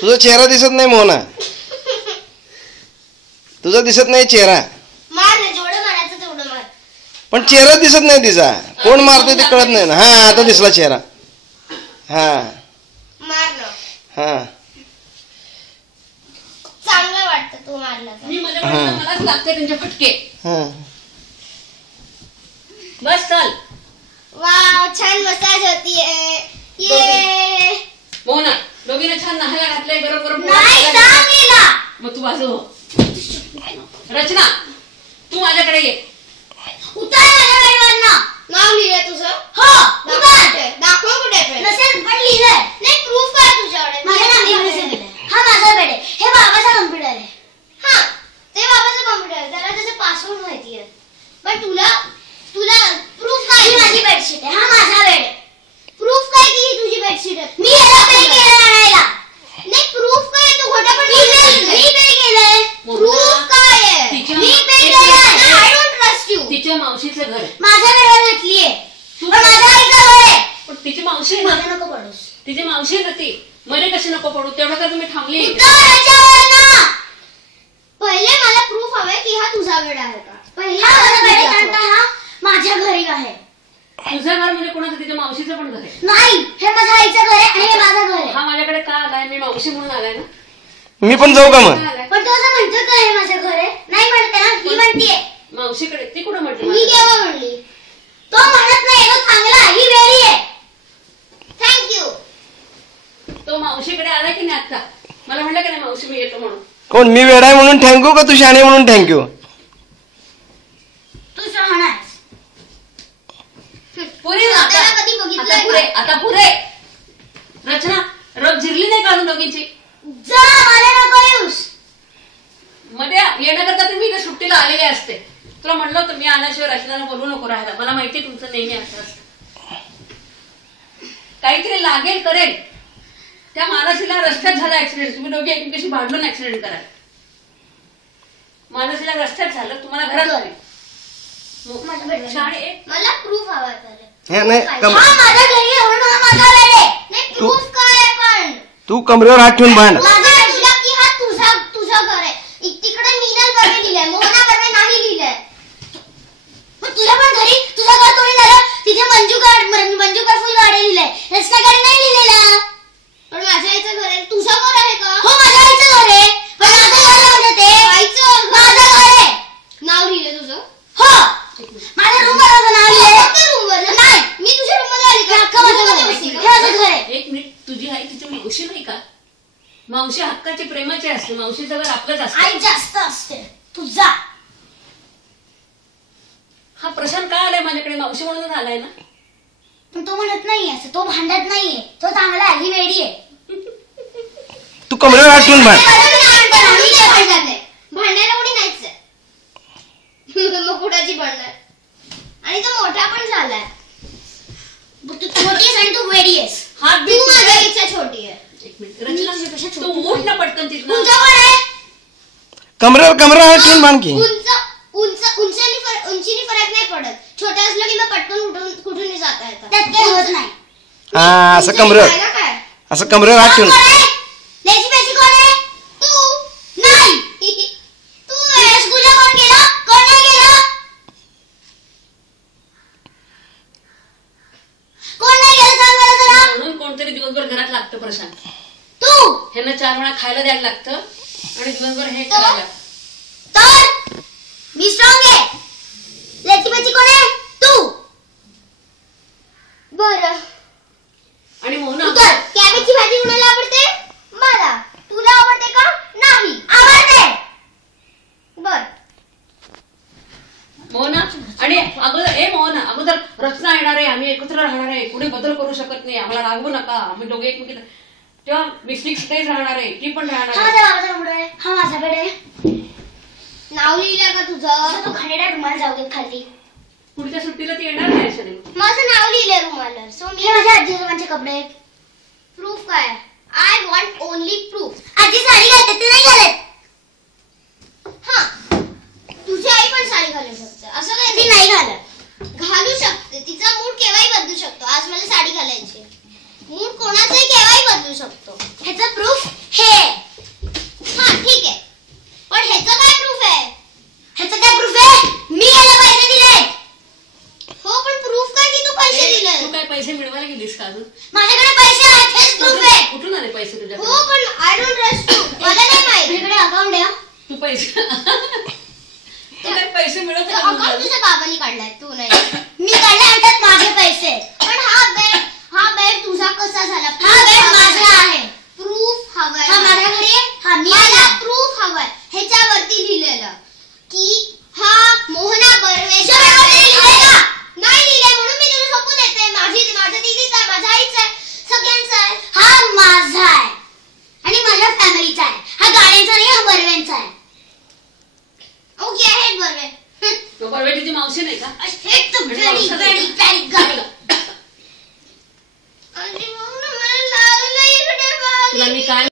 तुझा चेहरा दिसत नाही मोहना तुझा दिसत नाही चेहरा. पण चेहरा दिसत नाही तिचा. कोण मारतोय ते कळत नाही ना. हा आता दिसला चेहरा. हा. हा. चांगलं वाटतं तू मारला मलाच लागते त्यांचे फटके. हा. बस चल. वाव छान मसाज होतीये ये मोहना दोघीने छान नाहायला घातलंय गरम गरम नाही पोळ्या जा गेला मग तू बाजू. रचना तू माझ्याकडे ये. उतर माझ्या बेडवरनं नाव लिहिलंय तुझं? हो उतर. दाखव कुठे pen? नसेल पण लिहिलंय. नाही प्रूफ काय तुझ्याकडे. नाव हा माझा बेड आहे. हे बाबाचा कम्प्युटर आहे. हा ते बाबाचं कॉम्प्युटर त्याला त्याचे पासवर्ड माहिती आहे. पण तुला प्रूफ काय ही माझी बेडशीट आहे हा माझा बेड आहे प्रूफ काय की ही तुझी बेडशीट आहे मी याला पे केलं आणायला नाही प्रूफ काय तू खोटा पण मी पे- मी पे केलंय प्रूफ काय आहे तिच्या- मी पे एक केलंय आय डोंट ट्रस्ट यू तिच्या मावशीचं घर आहे. माझ्या बेडवर घातलीये तू पण माझ्या आईचं घर आहे पण तिची मावशी आहे ना मला नको पडूस तिची मावशी आहे ना ती मध्ये कशी नको पडू? तेवढं का तुम्ही थांबली. पहिले मला प्रूफ हवाय की हा तुझा बेड आहे का? पहिले हा मला हा माझ्या घरी आहे. तुझं घर म्हणजे कोणाचं? तिच्या मावशीचं पण घर आहे. नाही हे माझ्या आईचं घर आहे आणि हे माझं घर आहे. हा माझ्याकडे का आलाय? मी मावशी म्हणून आलाय ना? मी पण जाऊ का मग? आलाय? पण तो असं म्हणतो का हे माझं घर आहे? नाही म्हणते ना ही म्हणतीये. मावशीकडे ती कुठं म्हटली मी मला? केव्हा म्हणली? तो म्हणत नाही तो चांगला ही वेळी आहे थँक्यू तो मावशीकडे आला की नाही आता मला म्हणलं की नाही मावशी मी येतो म्हणून? कोण मी वेडा आहे म्हणून थँक्यू का तू शाणे म्हणून थँक्यू तू शहाणा आहेस. पुरे ना आता. स्वतःला कधी बघितलंय आता पुरे आता पुरे. रचना रग जिरली नाही का अजून दोघींची? जा मला नको येऊस. मध्ये येण्याकरता तुम्ही इथे सुट्टीला आलेले असते. तुला म्हणलं होतं मी आल्याशिवाय रचनाला बोलू नको राहायला. मला माहिती आहे तुमचं नेहमी असं असतं. काहीतरी लागेल करेल. त्या मानसीला रस्त्यात झाला ऍक्सिडेंट तुम्ही दोघे एकमेकाशी भांडून ऍक्सिडेंट कराल. मानसीला रस्त्यात झालं तुम्हाला घरात झाले मला प्रूफ हवा हे नाही कम माझ्या घरी आहे म्हणून हा माझा बेड आहे. नाही प्रूफ काय आहे पण? तू कमरेवर हात ठेवून भांड माझा तुला की हा तुझा तुझं घर आहे. इ- तिकडे मीनल बर्वे लिहिलंय मोहना बर्वे नाही लिहिलंय. मग तुझ्या पण घरी तुझं घर झालं. तिथे मंजू गाड मंजू का फुल गाडी लिहिलंय. रस्त्याकडे नाही लिहिलेला पण माझ्या आईचं घर आहे तुझं घर आहे का हो माझ्या आईचं घर आहे पण माझं घर नाही म्हणजे ते आईचं घर माझं घर आहे नाव लिहिलंय तुझं हो माझ्या रूम वर नाव लिहिलंय फक्त room वर ना? नाही मी तुझ्या रूममध्ये आली हे का अख्खं माझं Room घरमध्ये आहे. बसली हे का? माझं घर आहे एक मिनिट तुझी आई तिची मावशी नाही का? मावशी हक्काची प्रेमाची असते. मावशीचं घर आपलंच असतं. आई जास्त असते. तू जा. हा प्रशांत काय आलाय माझ्याकडे? मावशी म्हणूनच आलाय ना. पण तो म्हणत नाही असं. तो भांडत नाहीये. तो चांगला आहे ही वेडी आहे. तू नाही. भांडायला कोणी नाहीच आहे. मग कुठाची भांडणार? आणि तो मोठा पण झालाय. तू छोटी आहेस आणि तू वेडी आहेस हात तू माझ्या छोटी आहे. एक मिनिट मी तुझ्यापेक्षा रचना छोटी तू उठ ना पटकन तिथनं तुमचं पण आहे. कमरेवर कमरेवर हात ठेवून भांड की. उंच उंच उंचीने फर- उंचीने फरक नाही पडत. छोटा असलं की मग पटकन उठून कुठून जाता येतं. त्यात काही होत नाही. हा असं कमरेवर आहे काय? असं कमरेवर हात ठेवून आहे लेची पेची कोण आहे तू नाही तू तू स्कूलला कोण गेला कोण नाही गेला कोण नाही गेलं सांग मला जरा म्हणून कोणतरी दिवसभर घरात लागतं प्रशांत तू ह्यांना चार वेळा खायला द्यायला लागतं आणि दिवसभर हे? करायला तर मी स्ट्रॉंग आहे लेची पेची कोण आहे तू बरं आणि मोहना उतर कॅबेजची भाजी कुणाला आवडते मला तुला आवडते का नाही आवडते बर मोहना आणि अगोदर ए मोहना अगोदर रचना येणार आहे आम्ही एकत्र राहणार आहे कुणी बदल करू शकत नाही आम्हाला रागवू नका आम्ही दोघे एकमेकी तेव्हा मिस्टिक स्टेज राहणार आहे ती पण राहणार. हा आहे हा माझा बेड आहे नाव लिहिलं का तुझं? तू खाण्याला रुमाल जाऊ देत खाली. पुढच्या सुट्टीला ती येणार नाही अशाने माझं नाव लिहिलंय रुमाला सो मी हे माझ्या आजी आजोबांचे कपडे आहेत. प्रूफ काय? आय वॉन्ट ओनली प्रूफ आजी साडी घालते ते नाही घालत. हा. तुझी आई पण साडी घालू शकते असं काही ती नाही नाही घालत घालू शकते तिचा मूड केव्हाही बदलू शकतो आज मला साडी घालायची मूड कोणाचाही केव्हाही बदलू शकतो ह्याचा प्रूफ हे अजून? माझ्याकडे पैसे आहेत हेच आहे कुठून आले पैसे हो तुझ्याकडे पण आय डोंट ट्रस्ट यू मला नाही माहिती. माझ्याकडे अकाउंट आहे हा. तू पैसे तू काही पैसे मिळत अकाउंट तुझ्या? तुझ्या बाबांनी काढलाय तू नाही. मी काढले आणतात माझे पैसे पण हा बेड हा बेड तुझा कसा झाला हा बेड माझा आहे प्रूफ हवाय हा माझ्या घरी आहे. हा मी मला आणला प्रूफ हवाय ह्याच्यावरती लिहिलेलं की हा मोहना बर्वे तुझ्याकडे लिहिलंय का? नाही लिहिलंय म्हणून मी तुला सोपू देते माझी माझ्या दिदीचा आहे माझ्या आईचा आहे सगळ्यांचा आहे हा माझा आहे आणि माझ्या फॅमिलीचा आहे हा गाड्यांचा नाही हा बर्व्यांचा आहे ओके आहे बर्वे तो बरवेटीची मावशी नाही का. तुला मी काय